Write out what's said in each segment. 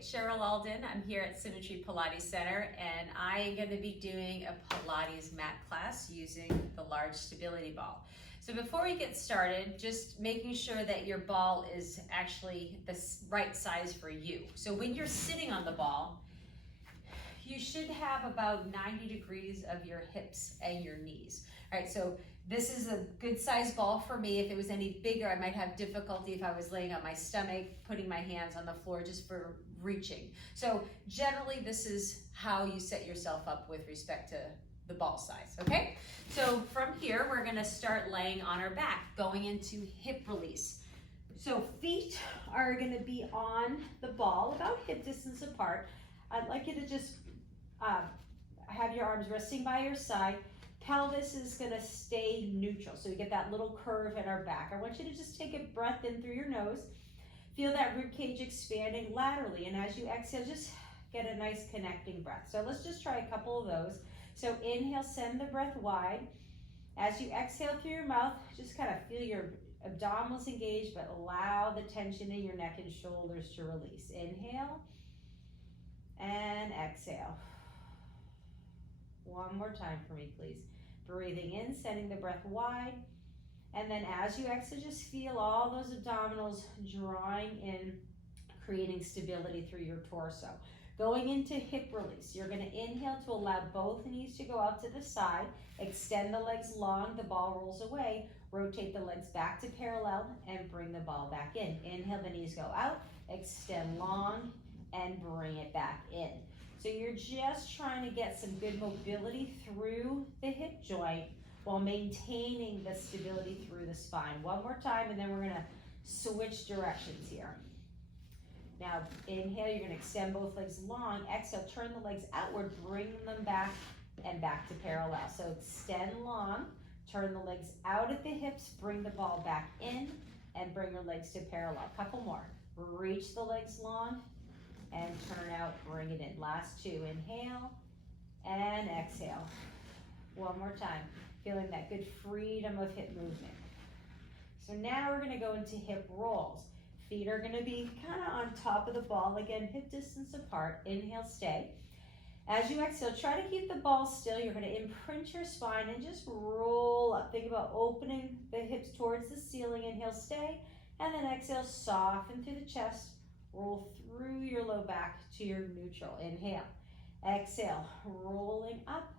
Cheryl Alden. I'm here at Symmetry Pilates Center, and I am going to be doing a Pilates mat class using the large stability ball. So before we get started, just making sure that your ball is actually the right size for you. So when you're sitting on the ball, you should have about 90 degrees of your hips and your knees. All right, so this is a good size ball for me. If it was any bigger, I might have difficulty if I was laying on my stomach, putting my hands on the floor just for reaching. So generally, this is how you set yourself up with respect to the ball size, okay? So from here, we're gonna start laying on our back, going into hip release. So feet are gonna be on the ball, about hip distance apart. I'd like you to just have your arms resting by your side. Pelvis is gonna stay neutral, so you get that little curve in our back. I want you to just take a breath in through your nose. Feel that rib cage expanding laterally, and as you exhale, just get a nice connecting breath. So let's just try a couple of those. So inhale, send the breath wide. As you exhale through your mouth, just kind of feel your abdominals engaged, but allow the tension in your neck and shoulders to release. Inhale and exhale. One more time for me, please. Breathing in, sending the breath wide. And then as you exhale, just feel all those abdominals drawing in, creating stability through your torso. Going into hip release, you're gonna inhale to allow both knees to go out to the side. Extend the legs long, the ball rolls away. Rotate the legs back to parallel and bring the ball back in. Inhale, the knees go out, extend long, and bring it back in. So you're just trying to get some good mobility through the hip joint while maintaining the stability through the spine. One more time, and then we're gonna switch directions here. Now, inhale, you're gonna extend both legs long. Exhale, turn the legs outward, bring them back and back to parallel. So extend long, turn the legs out at the hips, bring the ball back in, and bring your legs to parallel. Couple more. Reach the legs long, and turn out, bring it in. Last two, inhale and exhale. One more time, feeling that good freedom of hip movement. So now we're gonna go into hip rolls. Feet are gonna be kind of on top of the ball. Again, hip distance apart. Inhale, stay. As you exhale, try to keep the ball still. You're gonna imprint your spine and just roll up. Think about opening the hips towards the ceiling. Inhale, stay. And then exhale, soften through the chest. Roll through your low back to your neutral. Inhale, exhale, rolling up.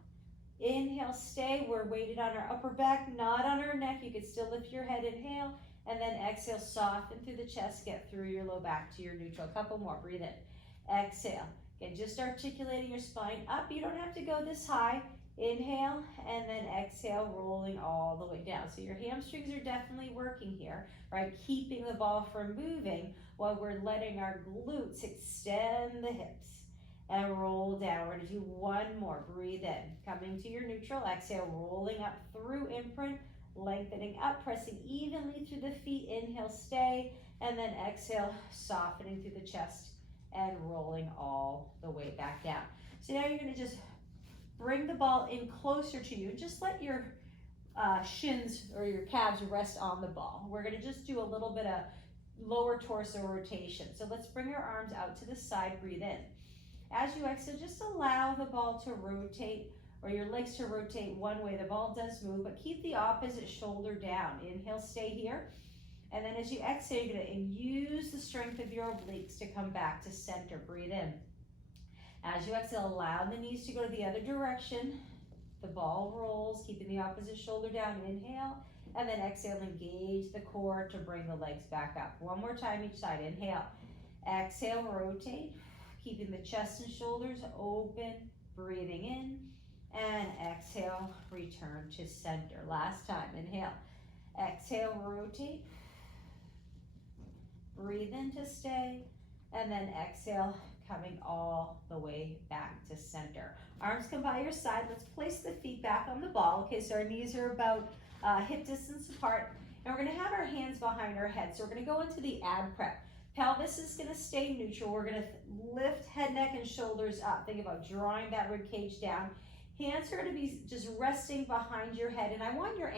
Inhale, stay. We're weighted on our upper back, not on our neck. You can still lift your head, inhale, and then exhale, soften through the chest, get through your low back to your neutral. Couple more, breathe in. Exhale, again, just articulating your spine up. You don't have to go this high. Inhale, and then exhale, rolling all the way down. So your hamstrings are definitely working here, right? Keeping the ball from moving while we're letting our glutes extend the hips and roll down. We're gonna do one more. Breathe in, coming to your neutral. Exhale, rolling up through imprint, lengthening up, pressing evenly through the feet. Inhale, stay, and then exhale, softening through the chest and rolling all the way back down. So now you're gonna just bring the ball in closer to you. Just let your shins or your calves rest on the ball. We're gonna just do a little bit of lower torso rotation. So let's bring our arms out to the side, breathe in. As you exhale, just allow the ball to rotate or your legs to rotate one way. The ball does move, but keep the opposite shoulder down. Inhale, stay here. And then as you exhale, you're gonna use the strength of your obliques to come back to center, breathe in. As you exhale, allow the knees to go to the other direction. The ball rolls, keeping the opposite shoulder down. Inhale, and then exhale, engage the core to bring the legs back up. One more time each side. Inhale, exhale, rotate, keeping the chest and shoulders open, breathing in, and exhale, return to center. Last time, inhale, exhale, rotate, breathe in to stay, and then exhale, coming all the way back to center. Arms come by your side. Let's place the feet back on the ball. Okay, so our knees are about hip distance apart, and we're gonna have our hands behind our head. So we're gonna go into the ab prep. Pelvis is gonna stay neutral. We're gonna lift head, neck, and shoulders up. Think about drawing that rib cage down. Hands are gonna be just resting behind your head, and I want your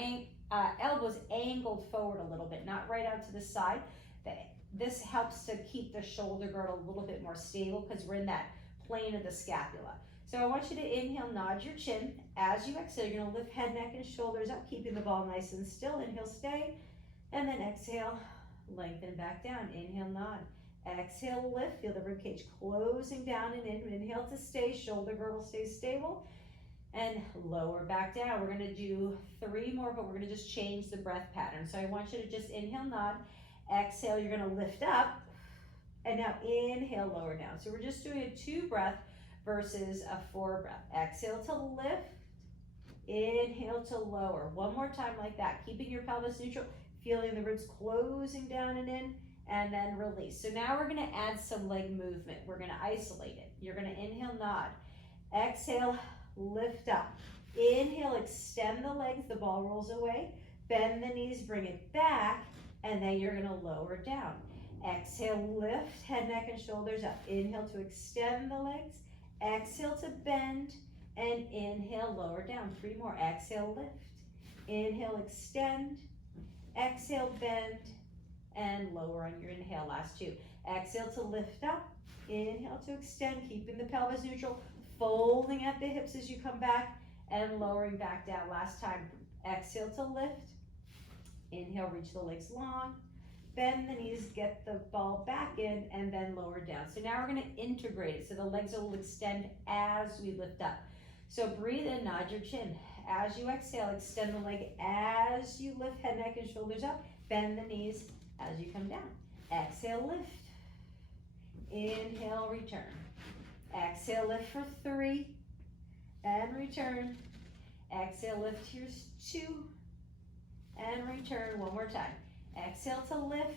elbows angled forward a little bit, not right out to the side. The This helps to keep the shoulder girdle a little bit more stable because we're in that plane of the scapula. So I want you to inhale, nod your chin. As you exhale, you're gonna lift head, neck, and shoulders up, keeping the ball nice and still. Inhale, stay, and then exhale, lengthen back down. Inhale, nod. Exhale, lift, feel the ribcage closing down and in. Inhale to stay, shoulder girdle stays stable. And lower back down. We're gonna do 3 more, but we're gonna just change the breath pattern. So I want you to just inhale, nod. Exhale, you're gonna lift up. And now inhale, lower down. So we're just doing a 2 breath versus a 4 breath. Exhale to lift. Inhale to lower. One more time like that. Keeping your pelvis neutral. Feeling the ribs closing down and in. And then release. So now we're gonna add some leg movement. We're gonna isolate it. You're gonna inhale, nod. Exhale, lift up. Inhale, extend the legs, the ball rolls away. Bend the knees, bring it back, and then you're gonna lower down. Exhale, lift, head, neck, and shoulders up. Inhale to extend the legs. Exhale to bend, and inhale, lower down. 3 more. Exhale, lift. Inhale, extend. Exhale, bend, and lower on your inhale. Last 2. Exhale to lift up. Inhale to extend, keeping the pelvis neutral. Folding at the hips as you come back and lowering back down. Last time. Exhale to lift. Inhale, reach the legs long. Bend the knees, get the ball back in, and then lower down. So now we're going to integrate it. So the legs will extend as we lift up. So breathe in, nod your chin. As you exhale, extend the leg as you lift head, neck, and shoulders up. Bend the knees as you come down. Exhale, lift. Inhale, return. Exhale, lift for 3, and return. Exhale, lift, here's 2, and return. One more time. Exhale to lift.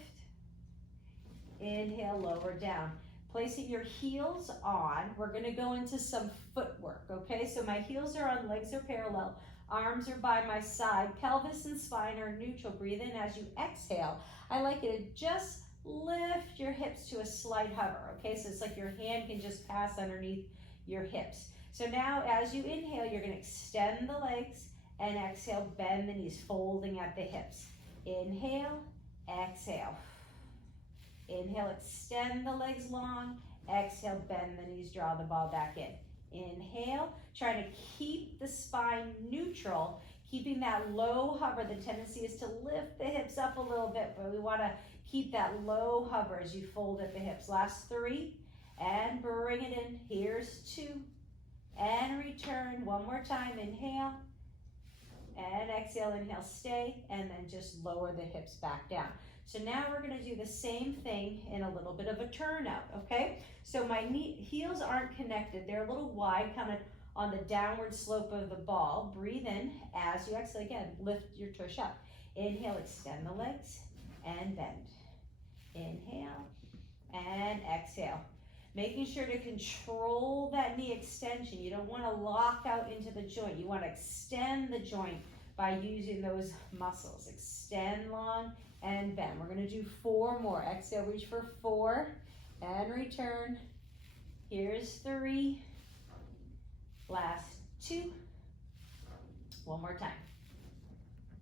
Inhale, lower down. Placing your heels on, we're gonna go into some footwork, okay? So my heels are on, legs are parallel, arms are by my side, pelvis and spine are neutral. Breathe in as you exhale. I like you to just lift your hips to a slight hover, okay? So it's like your hand can just pass underneath your hips. So now as you inhale, you're gonna extend the legs and exhale, bend the knees, folding at the hips. Inhale, exhale. Inhale, extend the legs long. Exhale, bend the knees, draw the ball back in. Inhale, try to keep the spine neutral, keeping that low hover. The tendency is to lift the hips up a little bit, but we wanna keep that low hover as you fold at the hips. Last 3, and bring it in. Here's 2, and return. One more time, inhale, and exhale, inhale, stay, and then just lower the hips back down. So now we're gonna do the same thing in a little bit of a turn up, okay? So my heels aren't connected. They're a little wide, kind of on the downward slope of the ball. Breathe in as you exhale again, lift your tush up. Inhale, extend the legs, and bend. Inhale, and exhale. Making sure to control that knee extension. You don't wanna lock out into the joint. You wanna extend the joint by using those muscles. Extend long and bend. We're gonna do 4 more. Exhale, reach for 4 and return. Here's 3. Last 2. One more time.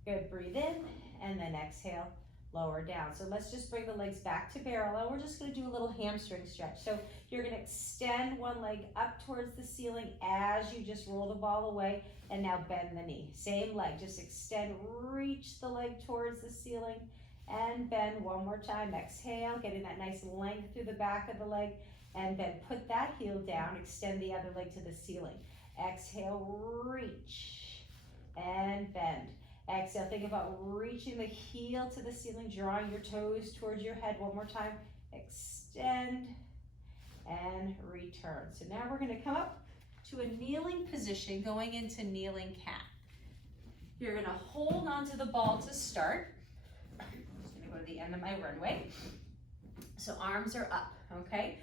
Good, breathe in and then exhale, lower down. So let's just bring the legs back to parallel. We're just gonna do a little hamstring stretch. So you're gonna extend one leg up towards the ceiling as you just roll the ball away, and now bend the knee. Same leg, just extend, reach the leg towards the ceiling, and bend one more time. Exhale, getting that nice length through the back of the leg, and then put that heel down, extend the other leg to the ceiling. Exhale, reach, and bend. Exhale, think about reaching the heel to the ceiling, drawing your toes towards your head. One more time, extend, and return. So now we're gonna come up to a kneeling position, going into kneeling cat. You're gonna hold onto the ball to start. I'm just gonna go to the end of my runway. So arms are up, okay?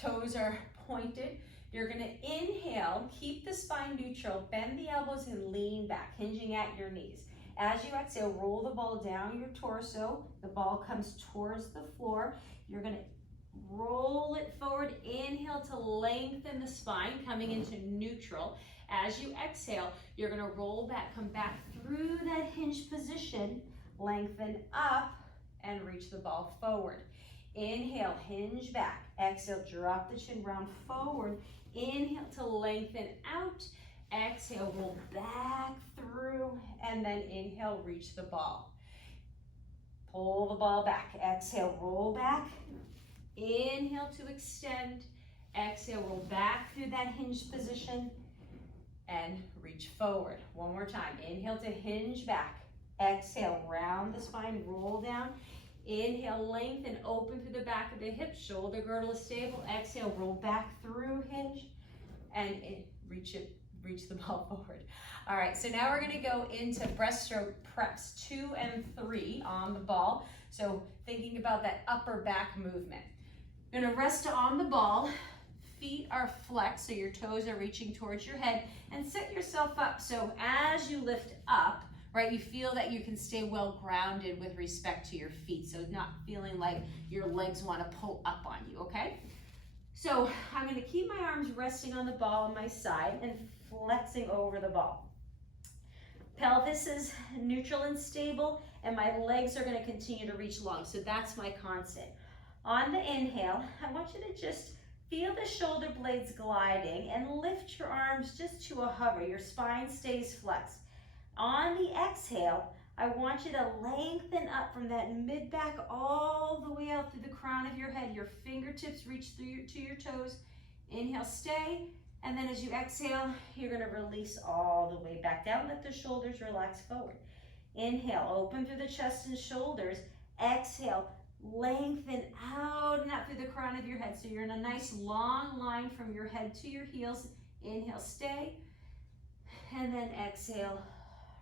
Toes are pointed. You're gonna inhale, keep the spine neutral, bend the elbows and lean back, hinging at your knees. As you exhale, roll the ball down your torso. The ball comes towards the floor. You're gonna roll it forward. Inhale to lengthen the spine, coming into neutral. As you exhale, you're gonna roll back, come back through that hinge position, lengthen up, and reach the ball forward. Inhale, hinge back. Exhale, drop the chin, round forward. Inhale to lengthen out. Exhale, roll back through, and then inhale, reach the ball. Pull the ball back. Exhale, roll back. Inhale to extend. Exhale, roll back through that hinge position and reach forward. One more time. Inhale to hinge back. Exhale, round the spine, roll down. Inhale, lengthen, open through the back of the hips. Shoulder girdle is stable. Exhale, roll back through hinge and reach the ball forward. All right, so now we're gonna go into breaststroke preps 2 and 3 on the ball. So thinking about that upper back movement. You're gonna rest on the ball, feet are flexed, so your toes are reaching towards your head, and set yourself up so as you lift up, right, you feel that you can stay well grounded with respect to your feet, so not feeling like your legs wanna pull up on you, okay? So I'm gonna keep my arms resting on the ball on my side and flexing over the ball. Pelvis is neutral and stable, and my legs are gonna continue to reach long, so that's my constant. On the inhale, I want you to just feel the shoulder blades gliding and lift your arms just to a hover. Your spine stays flexed. On the exhale, I want you to lengthen up from that mid-back all the way out through the crown of your head. Your fingertips reach through to your toes. Inhale, stay. And then as you exhale, you're gonna release all the way back down. Let the shoulders relax forward. Inhale, open through the chest and shoulders. Exhale, lengthen out and up through the crown of your head. So you're in a nice long line from your head to your heels. Inhale, stay. And then exhale,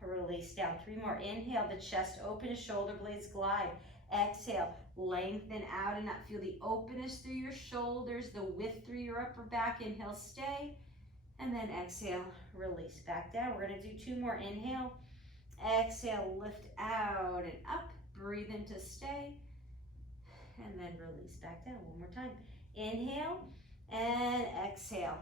release down. 3 more. Inhale, the chest open, shoulder blades glide. Exhale, lengthen out and up. Feel the openness through your shoulders, the width through your upper back. Inhale, stay. And then exhale, release back down. We're gonna do 2 more. Inhale, exhale, lift out and up. Breathe in to stay. And then release back down. One more time. Inhale and exhale.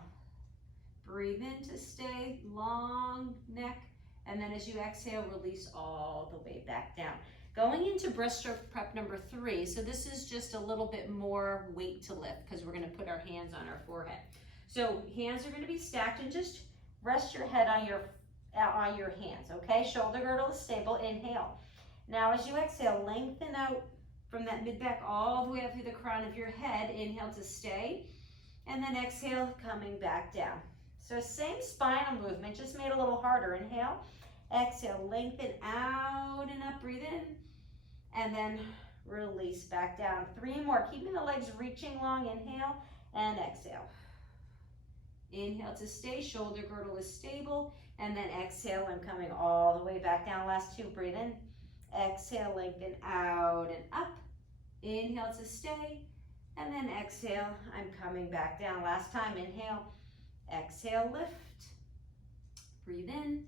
Breathe in to stay, long neck. And then as you exhale, release all the way back down. Going into breaststroke prep number 3, so this is just a little bit more weight to lift because we're gonna put our hands on our forehead. So hands are gonna be stacked and just rest your head on your hands, okay? Shoulder girdle is stable, inhale. Now as you exhale, lengthen out from that mid-back all the way up through the crown of your head. Inhale to stay, and then exhale, coming back down. So same spinal movement, just made a little harder. Inhale, exhale, lengthen out and up, breathe in, and then release back down. 3 more, keeping the legs reaching long. Inhale and exhale. Inhale to stay, shoulder girdle is stable, and then exhale, I'm coming all the way back down. Last 2, breathe in, exhale, lengthen out and up. Inhale to stay, and then exhale, I'm coming back down. Last time, inhale, exhale, lift, breathe in,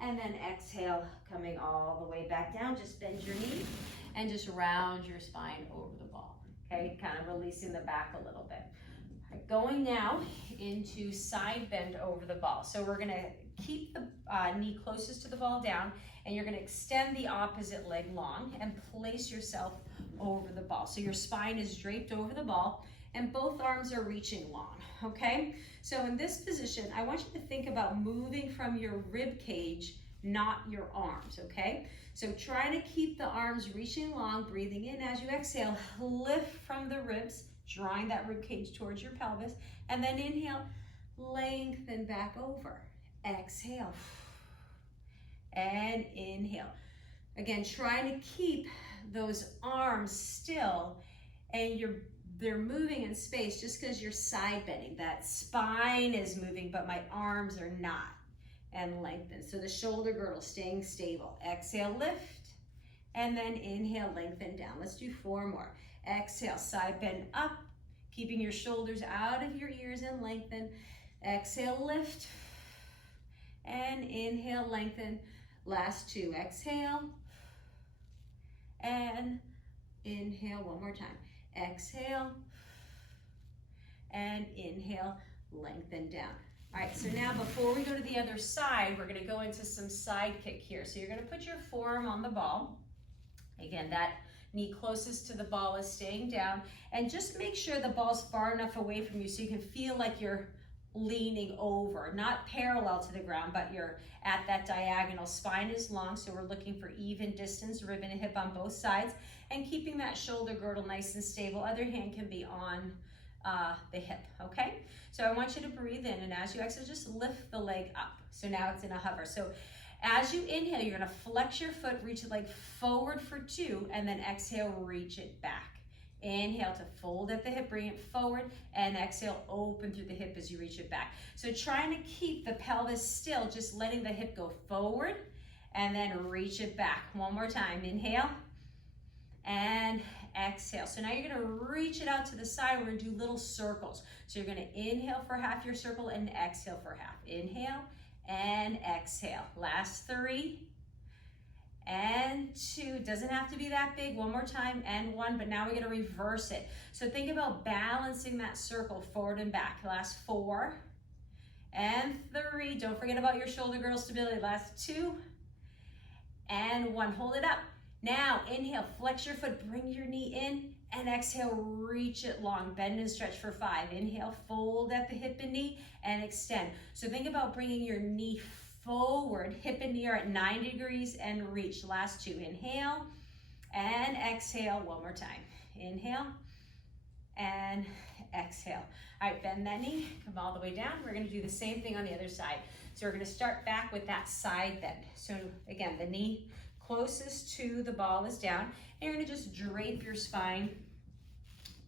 and then exhale, coming all the way back down. Just bend your knee and just round your spine over the ball, okay? Kind of releasing the back a little bit. All right, going now into side bend over the ball. So we're gonna keep the knee closest to the ball down, and you're gonna extend the opposite leg long and place yourself over the ball. So your spine is draped over the ball and both arms are reaching long, okay? So in this position, I want you to think about moving from your rib cage, not your arms, okay? So try to keep the arms reaching long, breathing in as you exhale, lift from the ribs, drawing that rib cage towards your pelvis, and then inhale, lengthen back over. Exhale, and inhale. Again, try to keep those arms still, and they're moving in space just because you're side bending. That spine is moving, but my arms are not. And lengthen. So the shoulder girdle staying stable. Exhale, lift, and then inhale, lengthen down. Let's do 4 more. Exhale, side bend up, keeping your shoulders out of your ears and lengthen. Exhale, lift, and inhale, lengthen. Last 2. Exhale, and inhale. 1 more time. Exhale, and inhale, lengthen down. All right, so now before we go to the other side, we're gonna go into some side kick here. So you're gonna put your forearm on the ball. Again, that knee closest to the ball is staying down, and just make sure the ball's far enough away from you so you can feel like you're leaning over, not parallel to the ground, but you're at that diagonal. Spine is long, so we're looking for even distance, rib and hip on both sides, and keeping that shoulder girdle nice and stable. Other hand can be on the hip, okay? So I want you to breathe in, and as you exhale, just lift the leg up. So now it's in a hover. So as you inhale, you're gonna flex your foot, reach the leg forward for 2, and then exhale, reach it back. Inhale to fold at the hip, bring it forward, and exhale, open through the hip as you reach it back. So trying to keep the pelvis still, just letting the hip go forward, and then reach it back. One more time, inhale, and exhale. So now you're gonna reach it out to the side. We're gonna do little circles. So you're gonna inhale for half your circle and exhale for half. Inhale and exhale. Last 3 and 2. Doesn't have to be that big. One more time and 1, but now we're gonna reverse it. So think about balancing that circle forward and back. Last 4 and 3. Don't forget about your shoulder girdle stability. Last 2 and 1. Hold it up. Now inhale, flex your foot, bring your knee in, and exhale, reach it long. Bend and stretch for 5. Inhale, fold at the hip and knee, and extend. So think about bringing your knee forward, hip and knee are at 90 degrees, and reach. Last 2, inhale and exhale. One more time. Inhale and exhale. All right, bend that knee, come all the way down. We're gonna do the same thing on the other side. So we're gonna start back with that side bend. So again, the knee closest to the ball is down, and you're gonna just drape your spine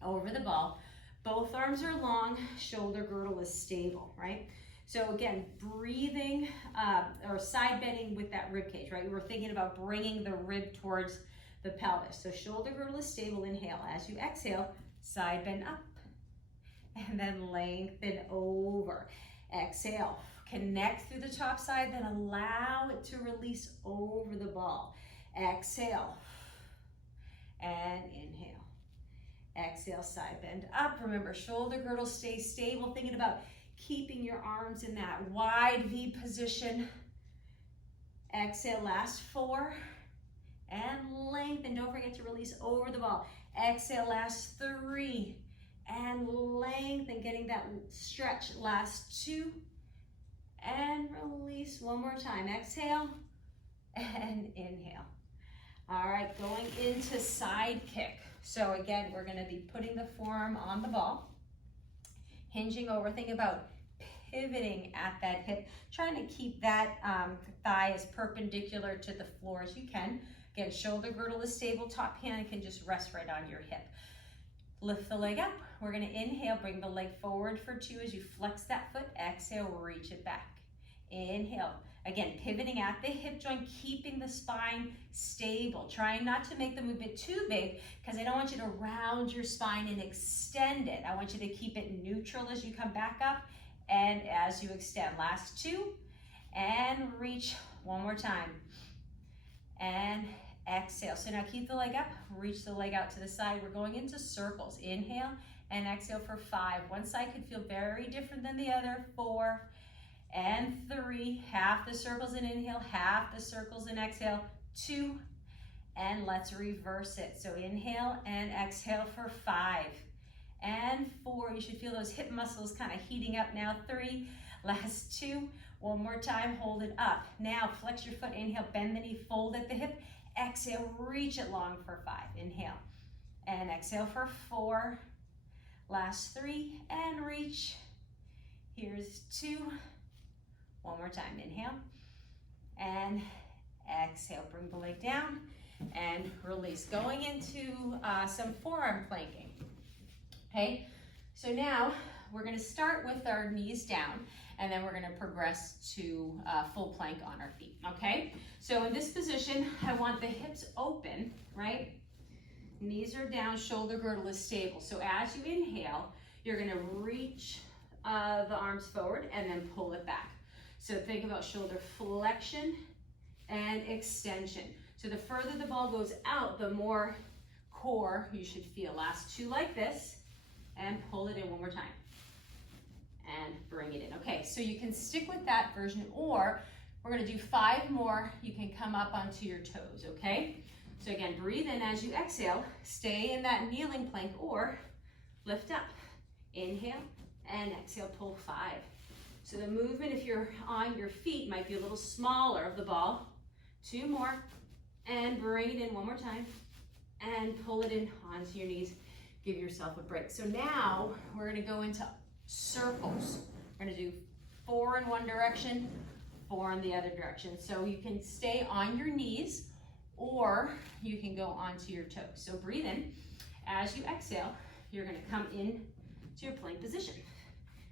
over the ball. Both arms are long, shoulder girdle is stable, right? So again, breathing or side bending with that rib cage, right? We're thinking about bringing the rib towards the pelvis. So shoulder girdle is stable, inhale. As you exhale, side bend up, and then lengthen over. Exhale, connect through the top side, then allow it to release over the ball. Exhale, and inhale. Exhale, side bend up. Remember, shoulder girdle stays stable. Thinking about keeping your arms in that wide V position. Exhale, last 4, and lengthen. Don't forget to release over the ball. Exhale, last 3, and lengthen, getting that stretch. Last 2, and release one more time. Exhale, and inhale. All right, going into side kick. So again, we're gonna be putting the forearm on the ball, hinging over. Think about pivoting at that hip, trying to keep that thigh as perpendicular to the floor as you can. Again, shoulder girdle is stable, top hand can just rest right on your hip. Lift the leg up. We're gonna inhale, bring the leg forward for 2 as you flex that foot. Exhale, reach it back. Inhale. Again, pivoting at the hip joint, keeping the spine stable. Trying not to make the movement too big because I don't want you to round your spine and extend it. I want you to keep it neutral as you come back up and as you extend. Last 2, and reach one more time. And exhale. So now keep the leg up, reach the leg out to the side. We're going into circles. Inhale and exhale for 5. One side could feel very different than the other. 4 and 3. Half the circles in inhale, half the circles in exhale. 2, and let's reverse it. So inhale and exhale for 5 and 4. You should feel those hip muscles kind of heating up now. 3, last 2. One more time, hold it up. Now flex your foot, inhale, bend the knee, fold at the hip. Exhale, reach it long for 5. Inhale and exhale for 4. Last 3 and reach. Here's 2. One more time, inhale and exhale. Bring the leg down and release. Going into some forearm planking. Okay, so now we're gonna start with our knees down, and then we're gonna progress to full plank on our feet, okay? So in this position, I want the hips open, right? Knees are down, shoulder girdle is stable. So as you inhale, you're gonna reach the arms forward and then pull it back. So think about shoulder flexion and extension. So the further the ball goes out, the more core you should feel. Last 2 like this, and pull it in one more time. And bring it in. Okay, so you can stick with that version, or we're gonna do 5 more. You can come up onto your toes, okay? So again, breathe in as you exhale, stay in that kneeling plank or lift up. Inhale and exhale, pull 5. So the movement, if you're on your feet, might be a little smaller of the ball. 2 more, and bring it in one more time, and pull it in onto your knees. Give yourself a break. So now we're gonna go into circles. We're gonna do 4 in one direction, 4 in the other direction. So you can stay on your knees, or you can go onto your toes. So breathe in. As you exhale, you're gonna come in to your plank position.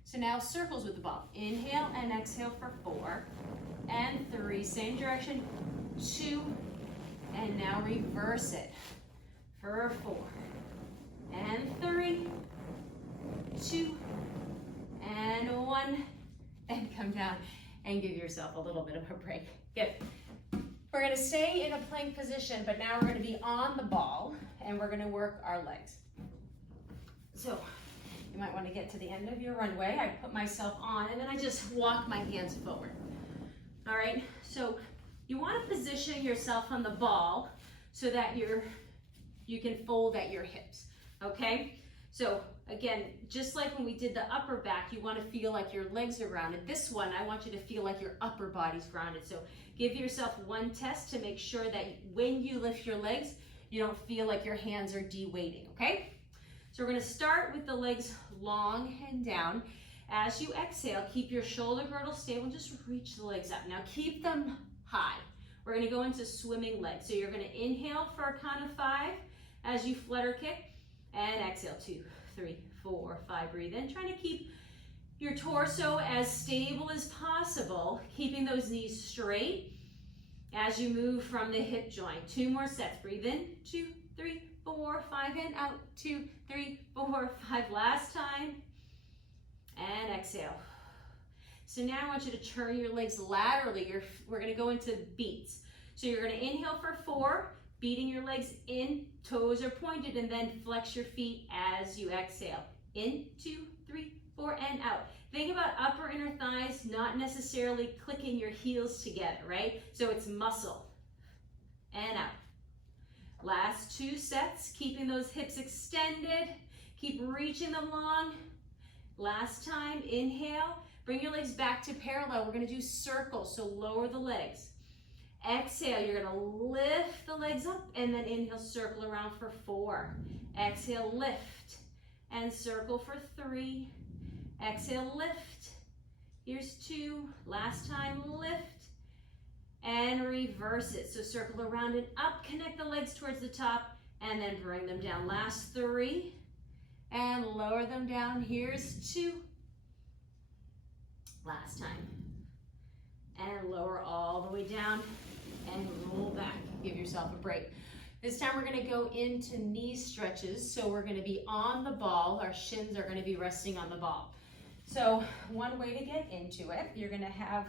So now circles with the ball. Inhale and exhale for 4 and 3, same direction, 2, and now reverse it for 4 and 3, 2, and 1, and come down and give yourself a little bit of a break. Good. We're gonna stay in a plank position, but now we're gonna be on the ball and we're gonna work our legs. So you might wanna get to the end of your runway. I put myself on and then I just walk my hands forward. All right, so you wanna position yourself on the ball so that you can fold at your hips, okay? So again, just like when we did the upper back, you want to feel like your legs are grounded. This one, I want you to feel like your upper body's grounded. So give yourself one test to make sure that when you lift your legs, you don't feel like your hands are de-weighting, okay? So we're going to start with the legs long and down. As you exhale, keep your shoulder girdle stable and just reach the legs up. Now keep them high. We're going to go into swimming legs. So you're going to inhale for a count of 5 as you flutter kick. And exhale, 2, 3, 4, 5, breathe in. Trying to keep your torso as stable as possible, keeping those knees straight as you move from the hip joint. 2 more sets, breathe in, 2, 3, 4, 5, in, out, 2, 3, 4, 5, last time, and exhale. So now I want you to turn your legs laterally. We're gonna go into beats. So you're gonna inhale for 4, beating your legs in, toes are pointed, and then flex your feet as you exhale. In, 2, 3, 4, and out. Think about upper inner thighs, not necessarily clicking your heels together, right? So it's muscle. And out. Last 2 sets, keeping those hips extended. Keep reaching them long. Last time, inhale. Bring your legs back to parallel. We're gonna do circles, so lower the legs. Exhale, you're gonna lift the legs up and then inhale, circle around for 4. Exhale, lift and circle for 3. Exhale, lift. Here's 2. Last time, lift and reverse it. So circle around and up, connect the legs towards the top and then bring them down. Last 3 and lower them down. Here's 2. Last time. And lower all the way down and roll back. Give yourself a break. This time we're gonna go into knee stretches. So we're gonna be on the ball. Our shins are gonna be resting on the ball. So one way to get into it, you're gonna have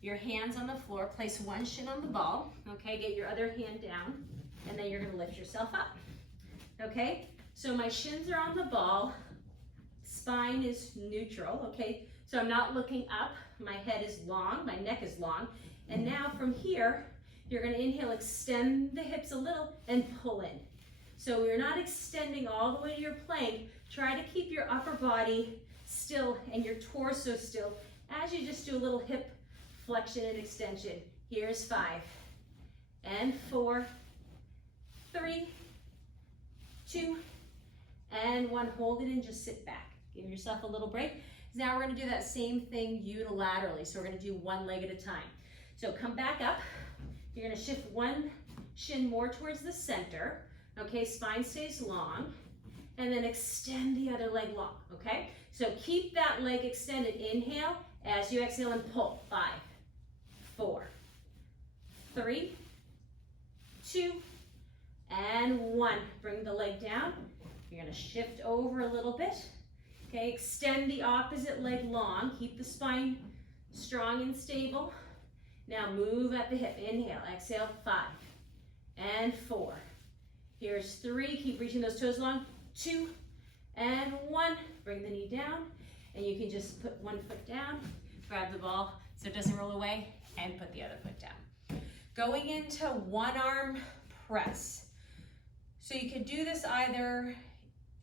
your hands on the floor, place one shin on the ball, okay? Get your other hand down, and then you're gonna lift yourself up, okay? So my shins are on the ball, spine is neutral, okay? So I'm not looking up, my head is long, my neck is long, and now from here, you're gonna inhale, extend the hips a little, and pull in. So we're not extending all the way to your plank. Try to keep your upper body still and your torso still as you just do a little hip flexion and extension. Here's 5, and 4, 3, 2, and 1. Hold it and just sit back. Give yourself a little break. Now we're gonna do that same thing unilaterally. So we're gonna do one leg at a time. So come back up. You're gonna shift one shin more towards the center. Okay, spine stays long. And then extend the other leg long, okay? So keep that leg extended. Inhale, as you exhale and pull. 5, 4, 3, 2, and 1. Bring the leg down. You're gonna shift over a little bit. Okay, extend the opposite leg long. Keep the spine strong and stable. Now move at the hip. Inhale, exhale, 5, and 4. Here's 3, keep reaching those toes long. 2, and 1. Bring the knee down, and you can just put one foot down, grab the ball so it doesn't roll away, and put the other foot down. Going into one arm press. So you could do this either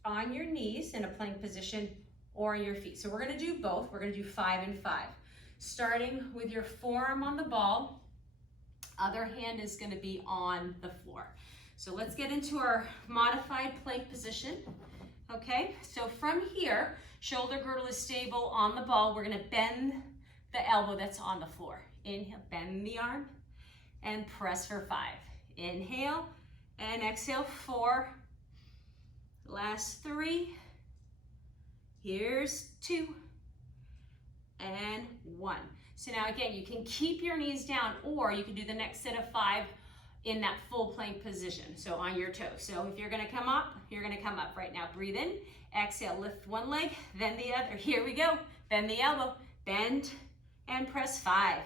on your knees in a plank position or on your feet. So we're gonna do both. We're gonna do 5 and 5. Starting with your forearm on the ball, other hand is gonna be on the floor. So let's get into our modified plank position. Okay, so from here, shoulder girdle is stable on the ball. We're gonna bend the elbow that's on the floor. Inhale, bend the arm, and press for 5. Inhale, and exhale, 4. Last 3. Here's 2, and 1. So now again, you can keep your knees down, or you can do the next set of 5 in that full plank position, so on your toes. So if you're gonna come up, you're gonna come up right now. Breathe in, exhale, lift one leg, then the other. Here we go. Bend the elbow, bend, and press 5.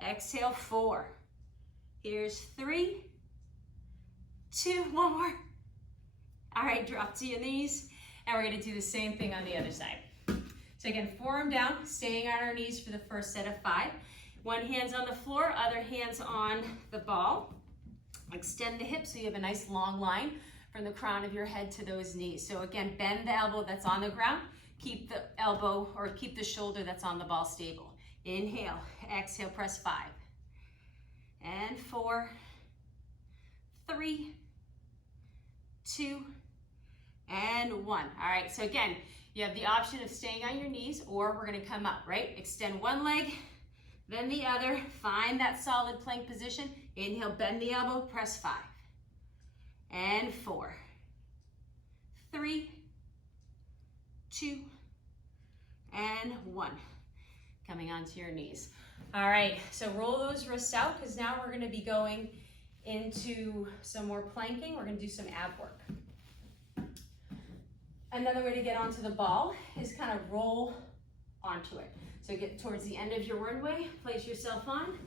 Exhale, 4. Here's 3, 2, one more. All right, drop to your knees, and we're gonna do the same thing on the other side. So again, forearm down, staying on our knees for the first set of 5. One hand's on the floor, other hand's on the ball. Extend the hips so you have a nice long line from the crown of your head to those knees. So again, bend the elbow that's on the ground. Keep the elbow or keep the shoulder that's on the ball stable. Inhale, exhale, press 5. And 4, 3, 2, and 1. All right, so again, you have the option of staying on your knees, or we're gonna come up, right? Extend one leg, then the other. Find that solid plank position. Inhale, bend the elbow, press 5. And 4, 3, 2, and 1. Coming onto your knees. All right, so roll those wrists out, because now we're gonna be going into some more planking. We're gonna do some ab work. Another way to get onto the ball is kind of roll onto it. So get towards the end of your runway, place yourself on.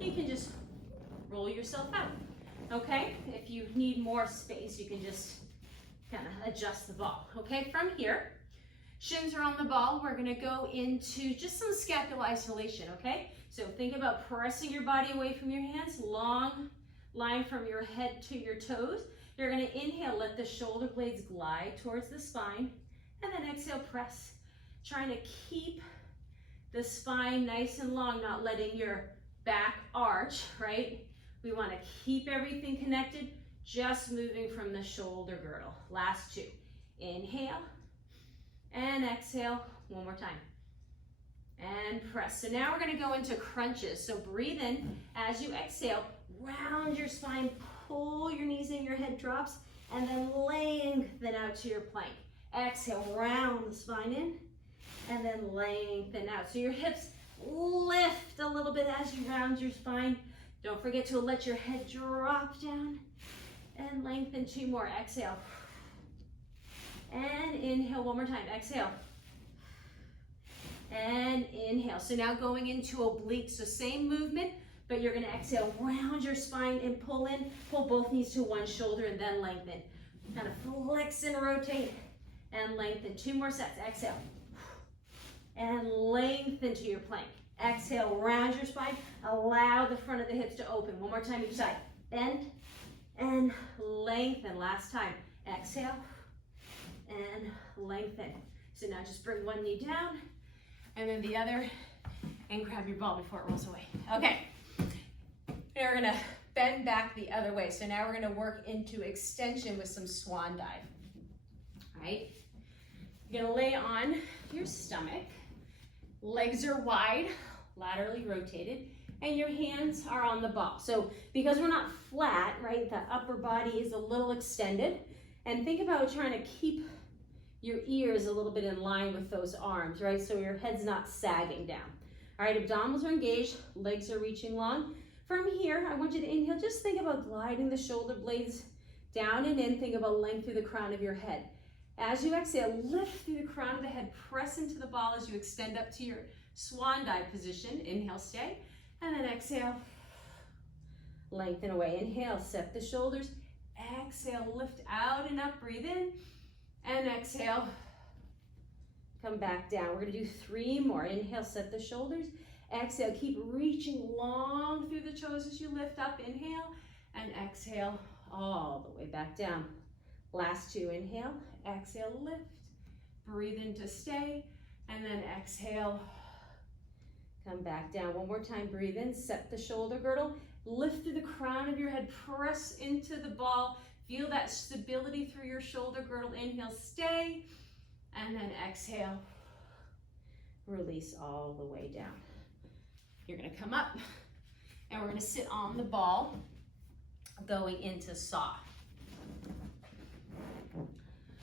You can just roll yourself out, okay? If you need more space, you can just kind of adjust the ball, okay? From here, shins are on the ball. We're gonna go into just some scapular isolation, okay? So think about pressing your body away from your hands, long line from your head to your toes. You're gonna inhale, let the shoulder blades glide towards the spine, and then exhale, press. Trying to keep the spine nice and long, not letting your back arch, right? We wanna keep everything connected, just moving from the shoulder girdle. Last 2. Inhale, and exhale, one more time. And press. So now we're gonna go into crunches. So breathe in, as you exhale, round your spine, pull your knees in, your head drops, and then lengthen out to your plank. Exhale, round the spine in, and then lengthen out. So your hips lift a little bit as you round your spine. Don't forget to let your head drop down, and lengthen 2 more. Exhale, and inhale one more time. Exhale, and inhale. So now going into obliques, so same movement, but you're gonna exhale, round your spine and pull in, pull both knees to one shoulder and then lengthen. Kind of flex and rotate and lengthen. 2 more sets. Exhale, and lengthen to your plank. Exhale, round your spine, allow the front of the hips to open. One more time each side. Bend and lengthen. Last time. Exhale and lengthen. So now just bring one knee down and then the other, and grab your ball before it rolls away. Okay. Now we're gonna bend back the other way. So now we're gonna work into extension with some swan dive. All right. You're gonna lay on your stomach. Legs are wide, laterally rotated, and your hands are on the ball. So because we're not flat, right, the upper body is a little extended. And think about trying to keep your ears a little bit in line with those arms, right? So your head's not sagging down. All right, abdominals are engaged, legs are reaching long. From here, I want you to inhale. Just think about gliding the shoulder blades down and in. Think about length through the crown of your head. As you exhale, lift through the crown of the head, press into the ball as you extend up to your swan dive position. Inhale, stay, and then exhale, lengthen away. Inhale, set the shoulders. Exhale, lift out and up, breathe in, and exhale, come back down. We're gonna do 3 more. Inhale, set the shoulders. Exhale, keep reaching long through the toes as you lift up. Inhale, and exhale all the way back down. Last two, inhale, exhale, lift, breathe in to stay, and then exhale, come back down. One more time, breathe in, set the shoulder girdle, lift through the crown of your head, press into the ball, feel that stability through your shoulder girdle. Inhale, stay, and then exhale, release all the way down. You're gonna come up, and we're gonna sit on the ball, going into saw.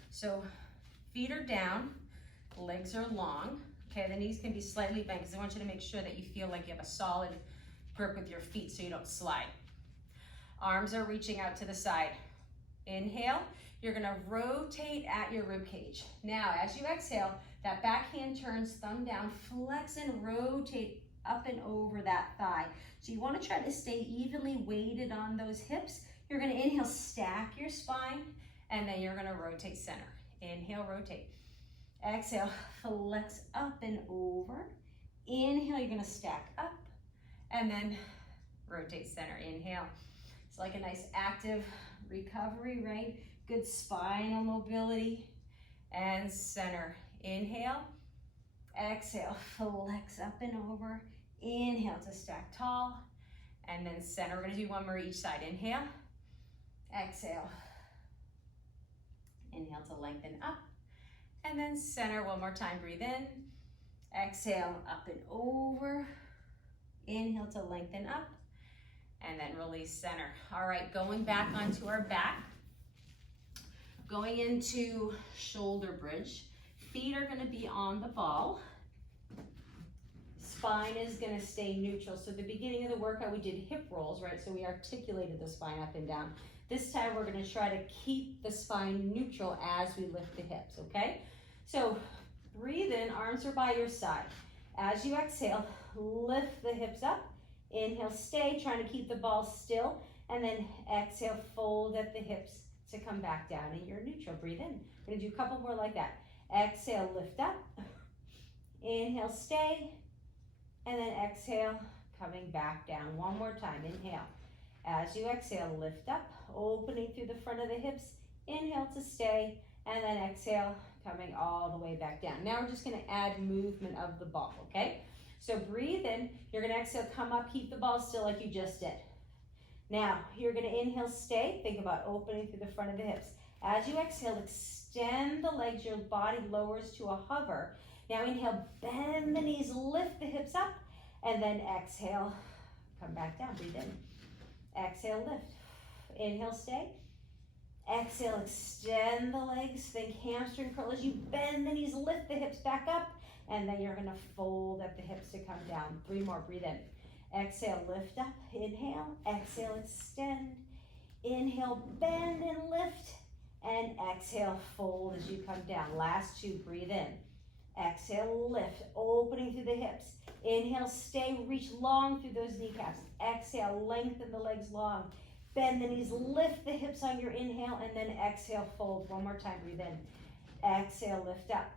So feet are down, legs are long. Okay, the knees can be slightly bent because I want you to make sure that you feel like you have a solid grip with your feet so you don't slide. Arms are reaching out to the side. Inhale, you're gonna rotate at your rib cage. Now, as you exhale, that back hand turns, thumb down, flex and rotate up and over that thigh. So you wanna try to stay evenly weighted on those hips. You're gonna inhale, stack your spine, and then you're gonna rotate center. Inhale, rotate. Exhale, flex up and over. Inhale, you're gonna stack up, and then rotate center. Inhale. It's like a nice active recovery, right? Good spinal mobility. And center. Inhale. Exhale, flex up and over. Inhale to stack tall. And then center. We're gonna do one more each side. Inhale. Exhale. Inhale to lengthen up. And then center one more time. Breathe in. Exhale, up and over. Inhale to lengthen up. And then release center. All right, going back onto our back. Going into shoulder bridge. Feet are gonna be on the ball. Spine is gonna stay neutral. So at the beginning of the workout, we did hip rolls, right? So we articulated the spine up and down. This time we're gonna try to keep the spine neutral as we lift the hips, okay? So breathe in, arms are by your side. As you exhale, lift the hips up. Inhale, stay, trying to keep the ball still. And then exhale, fold at the hips to come back down and you're neutral. Breathe in. We're gonna do a couple more like that. Exhale, lift up. Inhale, stay. And then exhale, coming back down. One more time, inhale. As you exhale, lift up, opening through the front of the hips. Inhale to stay, and then exhale, coming all the way back down. Now we're just gonna add movement of the ball, okay? So breathe in, you're gonna exhale, come up, keep the ball still like you just did. Now, you're gonna inhale, stay, think about opening through the front of the hips. As you exhale, extend the legs, your body lowers to a hover. Now inhale, bend the knees, lift the hips up, and then exhale, come back down, breathe in. Exhale, lift. Inhale, stay. Exhale, extend the legs, think hamstring curl as you bend the knees, lift the hips back up, and then you're gonna fold at the hips to come down. 3 more, breathe in. Exhale, lift up, inhale, exhale, extend. Inhale, bend and lift, and exhale, fold as you come down. Last 2, breathe in. Exhale, lift, opening through the hips. Inhale, stay, reach long through those kneecaps. Exhale, lengthen the legs long. Bend the knees, lift the hips on your inhale, and then exhale, fold. 1 more time, breathe in. Exhale, lift up.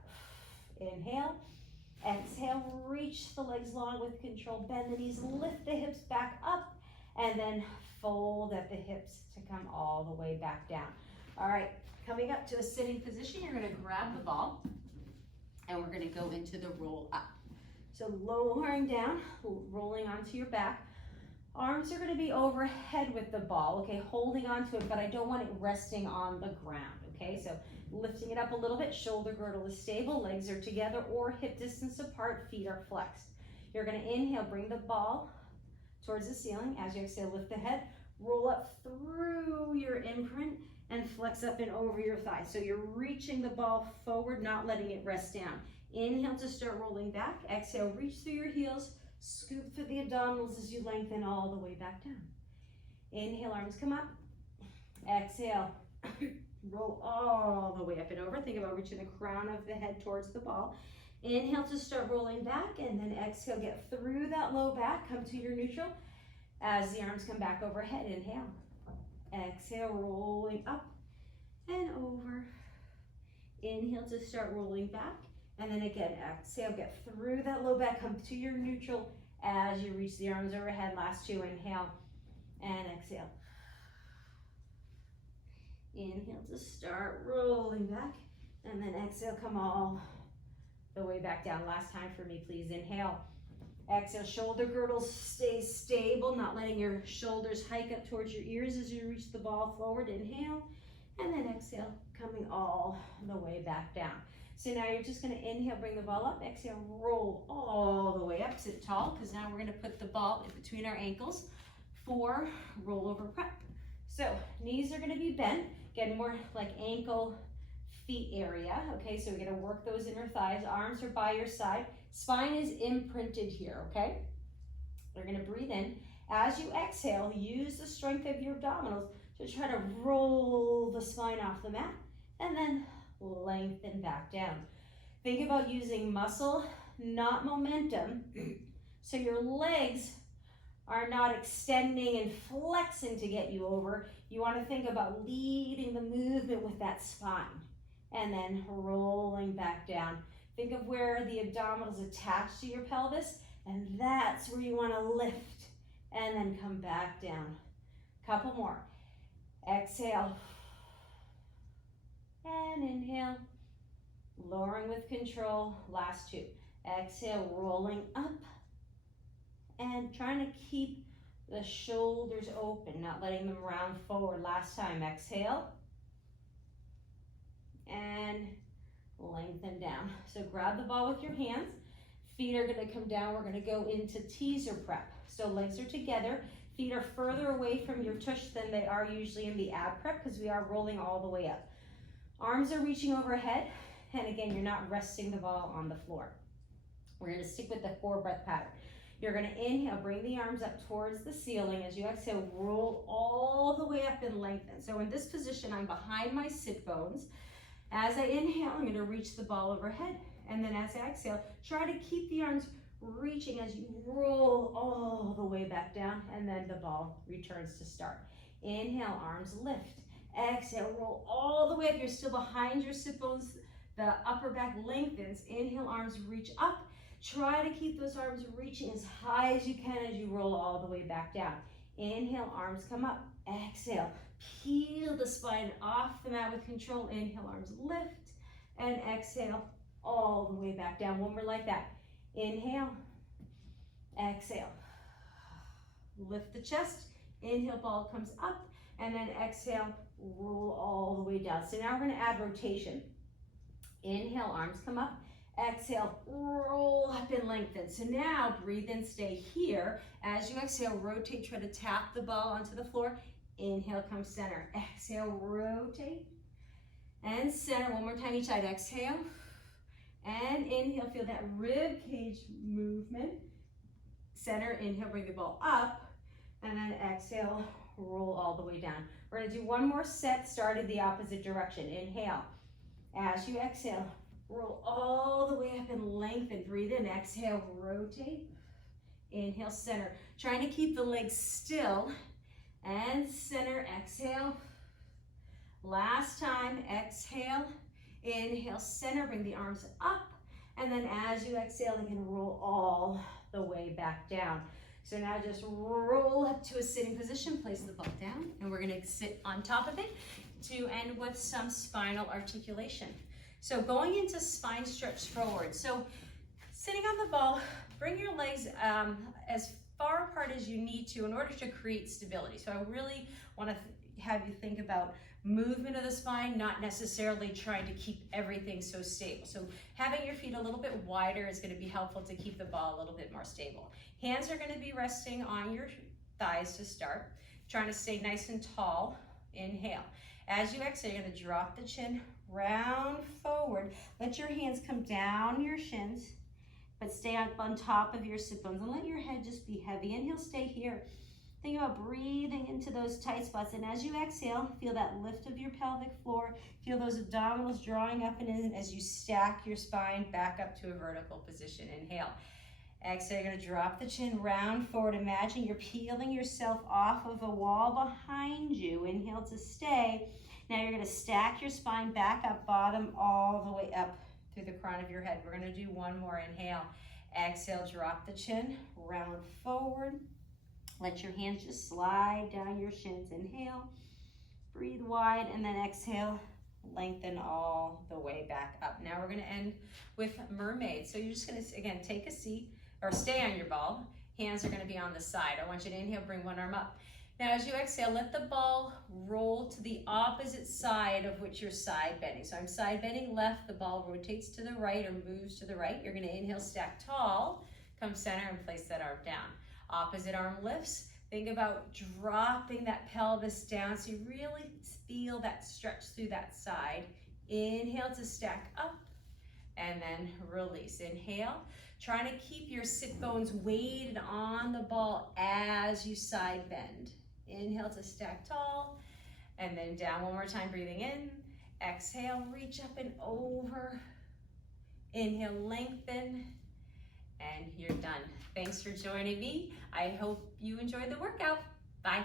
Inhale. Exhale, reach the legs long with control. Bend the knees, lift the hips back up, and then fold at the hips to come all the way back down. All right, coming up to a sitting position, you're gonna grab the ball, and we're gonna go into the roll up. So lowering down, rolling onto your back. Arms are gonna be overhead with the ball, okay, holding onto it, but I don't want it resting on the ground, okay? So lifting it up a little bit, shoulder girdle is stable, legs are together or hip distance apart, feet are flexed. You're gonna inhale, bring the ball towards the ceiling. As you exhale, lift the head, roll up through your imprint, and flex up and over your thigh. So you're reaching the ball forward, not letting it rest down. Inhale to start rolling back. Exhale, reach through your heels, scoop through the abdominals as you lengthen all the way back down. Inhale, arms come up. Exhale, roll all the way up and over. Think about reaching the crown of the head towards the ball. Inhale to start rolling back, and then exhale, get through that low back, come to your neutral. As the arms come back overhead, inhale. Exhale, rolling up and over. Inhale to start rolling back. And then again, exhale, get through that low back, come to your neutral as you reach the arms overhead. Last 2, inhale and exhale. Inhale to start rolling back, and then exhale, come all the way back down. Last time for me, please. Inhale. Exhale, shoulder girdles stay stable, not letting your shoulders hike up towards your ears as you reach the ball forward. Inhale, and then exhale, coming all the way back down. So now you're just gonna inhale, bring the ball up, exhale, roll all the way up, sit tall, because now we're gonna put the ball in between our ankles for rollover prep. So knees are gonna be bent, getting more like ankle, feet area, okay? So we're gonna work those inner thighs, arms are by your side, spine is imprinted here, okay? We're gonna breathe in. As you exhale, use the strength of your abdominals to try to roll the spine off the mat, and then lengthen back down. Think about using muscle, not momentum, so your legs are not extending and flexing to get you over. You wanna think about leading the movement with that spine, and then rolling back down. Think of where the abdominals attach to your pelvis, and that's where you wanna lift, and then come back down. Couple more. Exhale, and inhale, lowering with control, last two. Exhale, rolling up, and trying to keep the shoulders open, not letting them round forward. Last time, exhale, and lengthen down. So grab the ball with your hands. Feet are gonna come down. We're gonna go into teaser prep. So legs are together. Feet are further away from your tush than they are usually in the ab prep because we are rolling all the way up. Arms are reaching overhead. And again, you're not resting the ball on the floor. We're gonna stick with the 4-breath pattern. You're gonna inhale, bring the arms up towards the ceiling. As you exhale, roll all the way up and lengthen. So in this position, I'm behind my sit bones. As I inhale, I'm gonna reach the ball overhead. And then as I exhale, try to keep the arms reaching as you roll all the way back down, and then the ball returns to start. Inhale, arms lift. Exhale, roll all the way up. You're still behind your sit bones. The upper back lengthens. Inhale, arms reach up. Try to keep those arms reaching as high as you can as you roll all the way back down. Inhale, arms come up. Exhale, peel the spine off the mat with control. Inhale, arms lift, and exhale all the way back down. One more like that. Inhale, exhale, lift the chest. Inhale, ball comes up, and then exhale, roll all the way down. So now we're gonna add rotation. Inhale, arms come up. Exhale, roll up and lengthen. So now breathe in, stay here. As you exhale, rotate, try to tap the ball onto the floor. Inhale, come center. Exhale, rotate. And center, one more time each side. Exhale. And inhale, feel that rib cage movement. Center, inhale, bring the ball up. And then exhale, roll all the way down. We're gonna do one more set, started the opposite direction. Inhale. As you exhale, roll all the way up and lengthen. Breathe in, exhale, rotate. Inhale, center. Trying to keep the legs still. And center, exhale. Last time, exhale. Inhale, center, bring the arms up. And then as you exhale, you can roll all the way back down. So now just roll up to a sitting position, place the ball down, and we're gonna sit on top of it to end with some spinal articulation. So going into spine stretch forward. So sitting on the ball, bring your legs as far apart as you need to in order to create stability. So I really want to have you think about movement of the spine, not necessarily trying to keep everything so stable. So having your feet a little bit wider is going to be helpful to keep the ball a little bit more stable. Hands are going to be resting on your thighs to start, trying to stay nice and tall. Inhale. As you exhale, you're going to drop the chin, round forward. Let your hands come down your shins, but stay up on top of your sit bones and let your head just be heavy. Inhale, stay here. Think about breathing into those tight spots. And as you exhale, feel that lift of your pelvic floor. Feel those abdominals drawing up and in as you stack your spine back up to a vertical position. Inhale. Exhale, you're going to drop the chin, round forward. Imagine you're peeling yourself off of a wall behind you. Inhale to stay. Now you're going to stack your spine back up, bottom all the way up through the crown of your head. We're going to do one more. Inhale. Exhale, drop the chin, round forward. Let your hands just slide down your shins. Inhale. Breathe wide, and then exhale, lengthen all the way back up. Now we're gonna end with mermaid. So you're just gonna, again, take a seat or stay on your ball. Hands are gonna be on the side. I want you to inhale, bring one arm up. Now as you exhale, let the ball roll to the opposite side of which you're side bending. So I'm side bending left, the ball rotates to the right or moves to the right. You're gonna inhale, stack tall, come center and place that arm down. Opposite arm lifts. Think about dropping that pelvis down so you really feel that stretch through that side. Inhale to stack up and then release. Inhale, trying to keep your sit bones weighted on the ball as you side bend. Inhale to stack tall and then down one more time, breathing in. Exhale, reach up and over. Inhale, lengthen, and you're done. Thanks for joining me. I hope you enjoyed the workout. Bye.